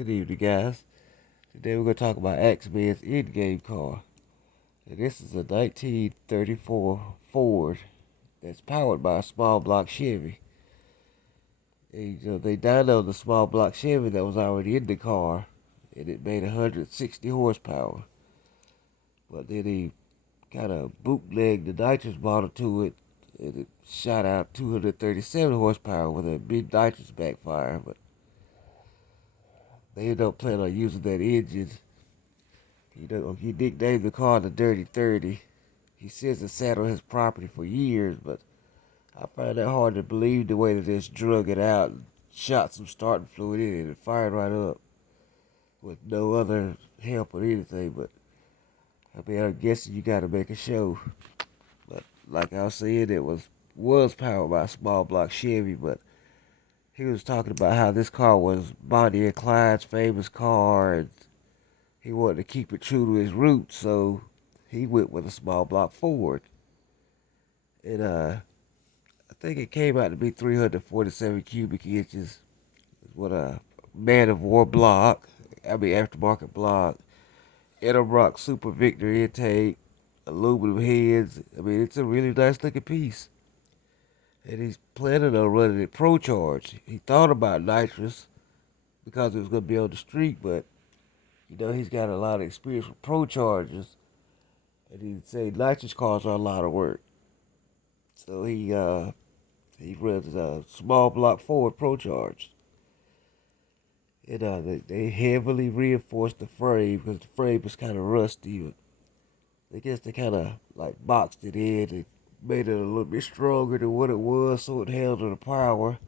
Good evening, guys. Today we're going to talk about Axeman's endgame car. And this is a 1934 Ford that's powered by a small block Chevy. And, they dynoed the small block Chevy that was already in the car, and it made 160 horsepower. But then he kind of bootlegged the nitrous motor to it, and it shot out 237 horsepower with a mid nitrous backfire. But they ended up planning on using that engine. He nicknamed the car the Dirty 30. He says it sat on his property for years, but I find that hard to believe the way that they just drug it out and shot some starting fluid in it and fired right up with no other help or anything. But I mean, I'm guessing you got to make a show. But like I was saying, it was powered by a small block Chevy, but he was talking about how this car was Bonnie and Clyde's famous car, and he wanted to keep it true to his roots, so he went with a small block Ford. And I think it came out to be 347 cubic inches with a man of war block, aftermarket block, Interrock Super Victor intake, aluminum heads. I mean, it's a really nice looking piece. And he's planning on running it Pro Charge. He thought about nitrous because it was going to be on the street, but he's got a lot of experience with Pro Chargers. And he'd say nitrous cars are a lot of work. So he runs a small block Ford Pro Charge. And they heavily reinforced the frame because the frame was kind of rusty. I guess they kind of like boxed it in and made it a little bit stronger than what it was, so it handled the power,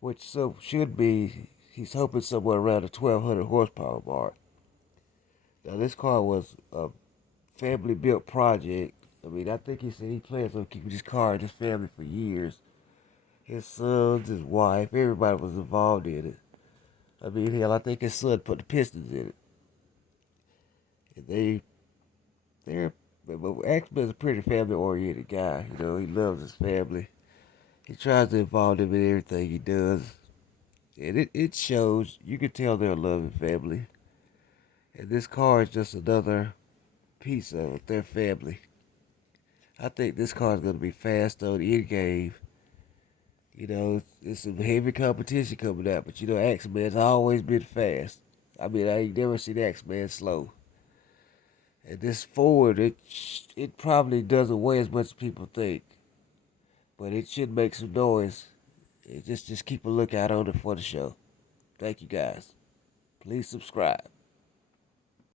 which so should be. He's hoping somewhere around the 1,200 horsepower mark. Now this car was a family built project. I mean, I think he said he plans on keeping this car in his family for years. His sons, his wife, everybody was involved in it. I mean, hell, I think his son put the pistons in it. And but Axman's a pretty family-oriented guy. He loves his family. He tries to involve them in everything he does. And it shows. You can tell they're a loving family. And this car is just another piece of their family. I think this car is going to be fast on the end game. It's some heavy competition coming out, but Axeman's always been fast. I mean, I ain't never seen Axeman slow. And this Ford, it probably doesn't weigh as much as people think, but it should make some noise. Just keep a lookout on it for the show. Thank you guys. Please subscribe.